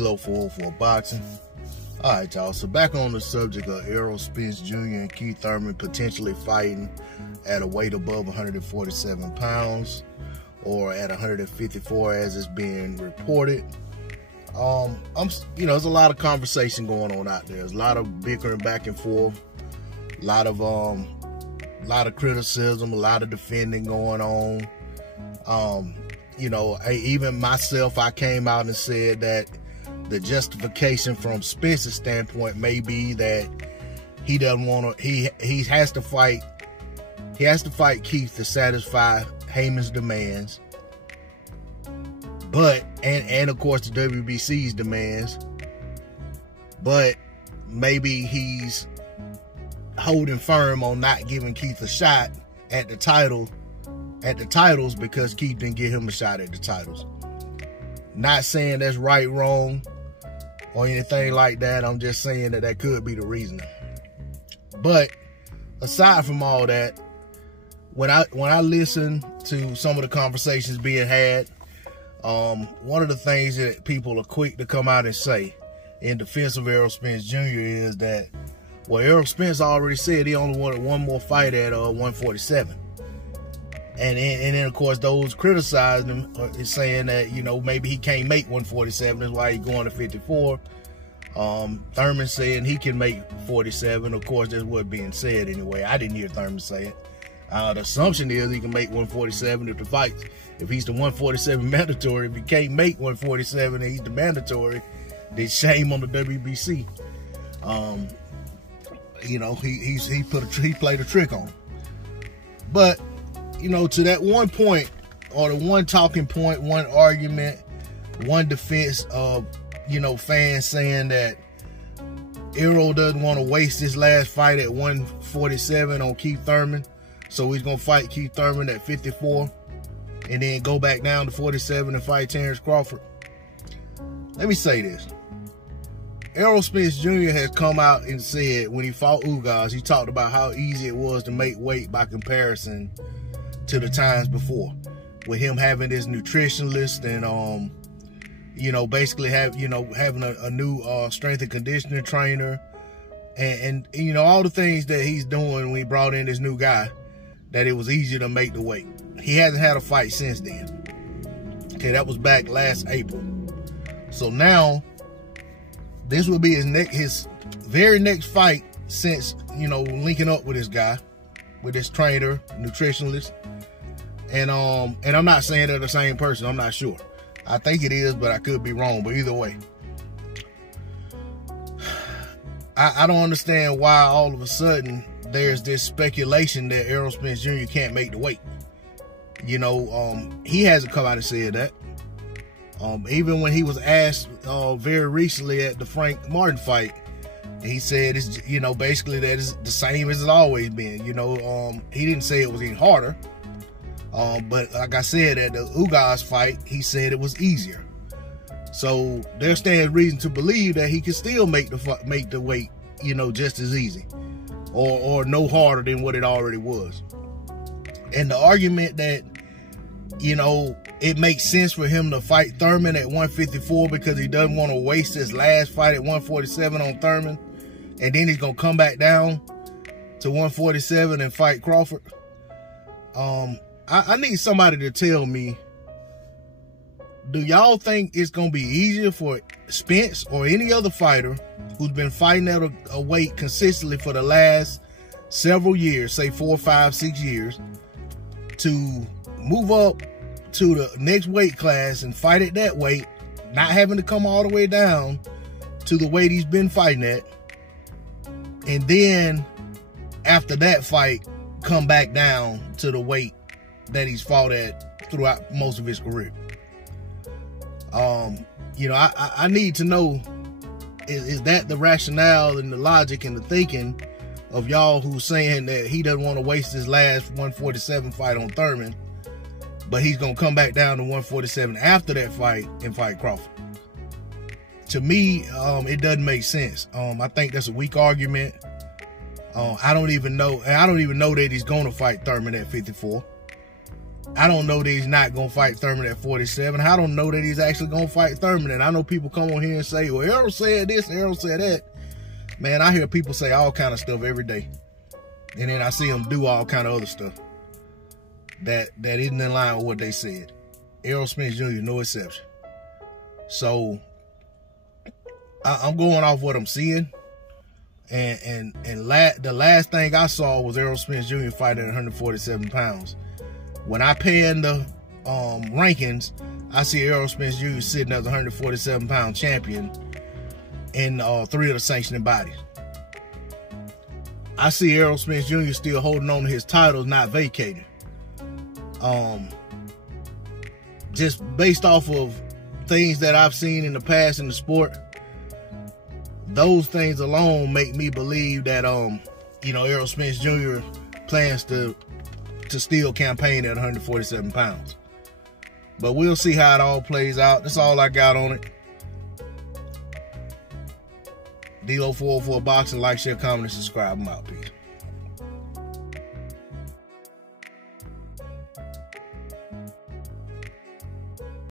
kilo for boxing. All right, y'all. So back on the subject of Errol Spence Jr. and Keith Thurman potentially fighting at a weight above 147 pounds or at 154 as it's being reported. There's a lot of conversation going on out there. There's a lot of bickering back and forth, a lot of criticism, a lot of defending going on. Even myself, I came out and said that the justification from Spence's standpoint may be that he doesn't want to. He has to fight. He has to fight Keith to satisfy Heyman's demands, but and of course the WBC's demands. But maybe he's holding firm on not giving Keith a shot at the titles because Keith didn't give him a shot at the titles. Not saying that's right, wrong, or anything like that. I'm just saying that could be the reason. But aside from all that, when I listen to some of the conversations being had, one of the things that people are quick to come out and say in defense of Errol Spence Jr. is that, well, Errol Spence already said he only wanted one more fight at 147. And then, of course, those criticizing him is saying that, maybe he can't make 147. That's why he's going to 54. Thurman saying he can make 47. Of course, that's what's being said anyway. I didn't hear Thurman say it. The assumption is he can make 147 if the fight, if he's the 147 mandatory. If he can't make 147 and he's the mandatory, then shame on the WBC. He played a trick on him. But to that one point, or the one talking point, one argument, one defense of, fans saying that Errol doesn't want to waste his last fight at 147 on Keith Thurman, so he's going to fight Keith Thurman at 54 and then go back down to 47 and fight Terrence Crawford. Let me say this. Errol Spence Jr. has come out and said when he fought Ugas, he talked about how easy it was to make weight by comparison to the times before, with him having this nutritionist and basically having a new strength and conditioning trainer and all the things that he's doing when he brought in this new guy, that it was easier to make the weight. He hasn't had a fight since then. Okay, that was back last April. So now this will be his very next fight since linking up with this guy, with this trainer, nutritionist. And I'm not saying they're the same person. I'm not sure. I think it is, but I could be wrong. But either way, I don't understand why all of a sudden there's this speculation that Errol Spence Jr. can't make the weight. He hasn't come out and said that. Even when he was asked very recently at the Frank Martin fight, he said it's basically that it's the same as it's always been. He didn't say it was any harder. But like I said, at the Ugas fight, he said it was easier. So there stands reason to believe that he can still make the weight, just as easy, or no harder than what it already was. And the argument that, it makes sense for him to fight Thurman at 154 because he doesn't want to waste his last fight at 147 on Thurman, and then he's gonna come back down to 147 and fight Crawford. I need somebody to tell me, do y'all think it's going to be easier for Spence or any other fighter who's been fighting at a weight consistently for the last several years, say 4, 5, 6 years, to move up to the next weight class and fight at that weight, not having to come all the way down to the weight he's been fighting at, and then after that fight, come back down to the weight that he's fought at throughout most of his career? I need to know, is that the rationale and the logic and the thinking of y'all who's saying that he doesn't want to waste his last 147 fight on Thurman, but he's going to come back down to 147 after that fight and fight Crawford? To me, it doesn't make sense. I think that's a weak argument. I don't even know that he's going to fight Thurman at 54. I don't know that he's not going to fight Thurman at 47. I don't know that he's actually going to fight Thurman. And I know people come on here and say, well, Errol said this, Errol said that. Man, I hear people say all kind of stuff every day. And then I see them do all kind of other stuff that isn't in line with what they said. Errol Spence Jr., no exception. So I'm going off what I'm seeing. And the last thing I saw was Errol Spence Jr. fighting at 147 pounds. When I pan the rankings, I see Errol Spence Jr. sitting as a 147-pound champion in 3 of the sanctioning bodies. I see Errol Spence Jr. still holding on to his titles, not vacating. Just based off of things that I've seen in the past in the sport, those things alone make me believe that Errol Spence Jr. plans to still campaign at 147 pounds. But we'll see how it all plays out. That's all I got on it. D-Lo 404 Boxing. Like, share, comment, and subscribe. I'm out. Peace.